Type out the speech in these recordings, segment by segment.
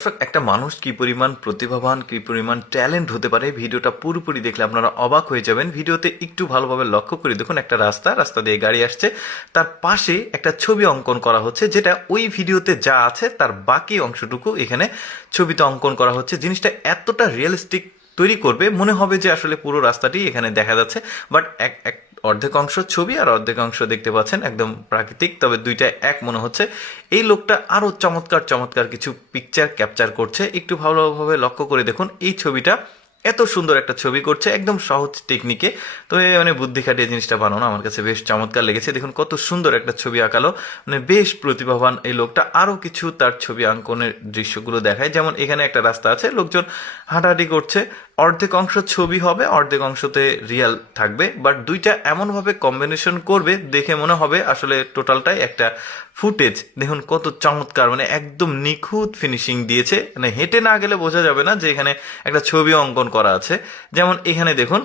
দর্শক, একটা মানুষ কি পরিমাণ প্রতিভাবান, কি পরিমাণ ট্যালেন্ট হতে পারে, ভিডিওটা পুরোপুরি দেখলে আপনারা অবাক হয়ে যাবেন। ভিডিওতে একটু ভালোভাবে লক্ষ্য করে দেখুন, একটা রাস্তা দিয়ে গাড়ি আসছে, তার পাশে একটা ছবি অঙ্কন করা হচ্ছে, যেটা ওই ভিডিওতে যা আছে তার বাকি অংশটুকু এখানে ছবিতে অঙ্কন করা হচ্ছে। জিনিসটা এতটা রিয়েলিস্টিক তৈরি করবে, মনে হবে যে আসলে পুরো রাস্তাটি এখানে দেখা যাচ্ছে। বাট এক এক অর্ধেক অংশ ছবি আর অর্ধেক অংশ দেখতে পাচ্ছেন একদম প্রাকৃতিক, তবে দুইটা এক মনে হচ্ছে। এই লোকটা আরো চমৎকার চমৎকার কিছু পিকচার ক্যাপচার করছে। একটু ভালোভাবে লক্ষ্য করে দেখুন, এই ছবিটা এত সুন্দর একটা ছবি করছে একদম সহজ টেকনিকে। তো মানে বুদ্ধি খাটিয়ে জিনিসটা বানানো আমার কাছে বেশ চমৎকার লেগেছে। দেখুন কত সুন্দর একটা ছবি আঁকালো, মানে বেশ প্রতিভাবান এই লোকটা। আরো কিছু তার ছবি অঙ্কনের দৃশ্যগুলো দেখায়, যেমন এখানে একটা রাস্তা আছে, লোকজন হাঁটাহাঁটি করছে, অর্ধেক অংশ ছবি হবে, অর্ধেক অংশতে রিয়েল থাকবে। বাট দুইটা এমনভাবে কম্বিনেশন করবে, দেখে মনে হবে আসলে টোটালটাই একটা ফুটেজ। দেখুন কত চমৎকার, মানে একদম নিখুঁত ফিনিশিং দিয়েছে। মানে হেঁটে না গেলে বোঝা যাবে না যে এখানে একটা ছবি অঙ্কন করা আছে। যেমন এখানে দেখুন,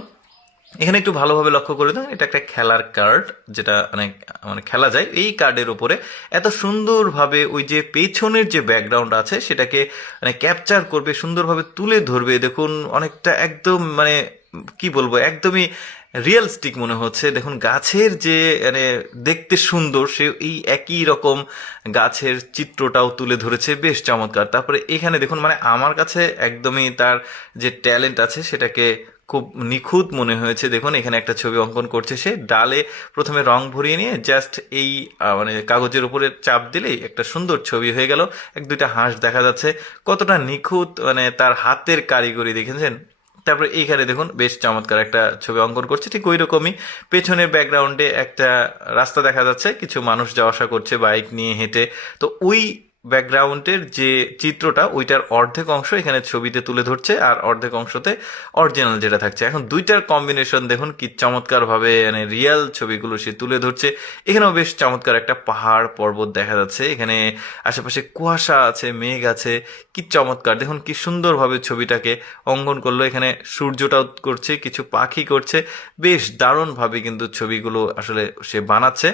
এখানে একটু ভালোভাবে লক্ষ্য করে দেখুন, এটা একটা খেলার কার্ড, যেটা মানে মানে খেলা যায়। এই কার্ডের উপরে এত সুন্দরভাবে ওই যে পেছনের যে ব্যাকগ্রাউন্ড আছে সেটাকে মানে ক্যাপচার করবে, সুন্দরভাবে তুলে ধরবে। দেখুন অনেকটা একদম মানে কি বলবো, একদমই রিয়েলিস্টিক মনে হচ্ছে। দেখুন গাছের যে মানে দেখতে সুন্দর, সে এই একই রকম গাছের চিত্রটাও তুলে ধরেছে, বেশ চমৎকার। তারপরে এখানে দেখুন, মানে আমার কাছে একদমই তার যে ট্যালেন্ট আছে সেটাকে খুব নিখুঁত মনে হয়েছে। দেখুন এখানে একটা ছবি অঙ্কন করছে, সে ডালে প্রথমে রং ভরিয়ে নিয়ে জাস্ট এই মানে কাগজের উপরে চাপ দিলেই একটা সুন্দর ছবি হয়ে গেল। এক দুইটা হাঁস দেখা যাচ্ছে, কতটা নিখুঁত মানে তার হাতের কারিগরি দেখেছেন। তারপরে এইখানে দেখুন বেশ চমৎকার একটা ছবি অঙ্কন করছে, ঠিক ওই রকমই পেছনের ব্যাকগ্রাউন্ডে একটা রাস্তা দেখা যাচ্ছে, কিছু মানুষ যাওয়া আসা করছে বাইক নিয়ে হেঁটে। তো ওই ব্যাকগ্রাউন্ডের যে চিত্রটা, ওইটার অর্ধেক অংশ এখানে ছবিতে তুলে ধরছে, আর অর্ধেক অংশতে অরিজিনাল যেটা থাকছে। এখন দুইটার কম্বিনেশন দেখুন কি চমৎকার ভাবে মানে রিয়েল ছবিগুলো সে তুলে ধরছে। এখানেও বেশ চমৎকার একটা পাহাড় পর্বত দেখা যাচ্ছে, এখানে আশেপাশে কুয়াশা আছে, মেঘ আছে, কি চমৎকার। দেখুন কি সুন্দরভাবে ছবিটাকে অঙ্কন করলো। এখানে সূর্যটাও করছে, কিছু পাখি করছে, বেশ দারুণভাবে কিন্তু ছবিগুলো আসলে সে বানাচ্ছে।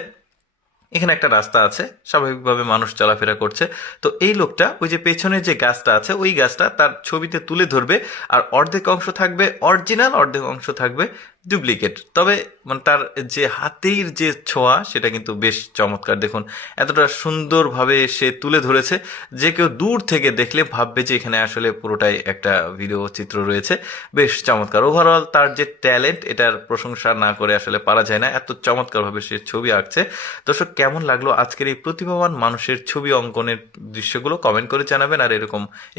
এখানে একটা রাস্তা আছে, স্বাভাবিকভাবে মানুষ চলাফেরা করছে। তো এই লোকটা ওই যে পেছনে যে গাছটা আছে, ওই গাছটা তার ছবিতে তুলে ধরবে, আর অর্ধেক অংশ থাকবে অরিজিনাল, অর্ধেক অংশ থাকবে ডুপ্লিকেট। তবে মানে তার যে হাতের যে ছোঁয়া সেটা কিন্তু বেশ চমৎকার। দেখুন এতটা সুন্দরভাবে সে তুলে ধরেছে যে কেউ দূর থেকে দেখলে ভাববে যে এখানে আসলে পুরোটাই একটা ভিডিও চিত্র রয়েছে। বেশ চমৎকার। ওভারঅল তার যে ট্যালেন্ট, এটার প্রশংসা না করে আসলে পারা যায় না, এত চমৎকারভাবে সে ছবি আঁকছে। দর্শক, কেমন লাগলো আজকের এই প্রতিভাবান মানুষের ছবি অঙ্কনের দৃশ্যগুলো কমেন্ট করে জানাবেন। আর এরকম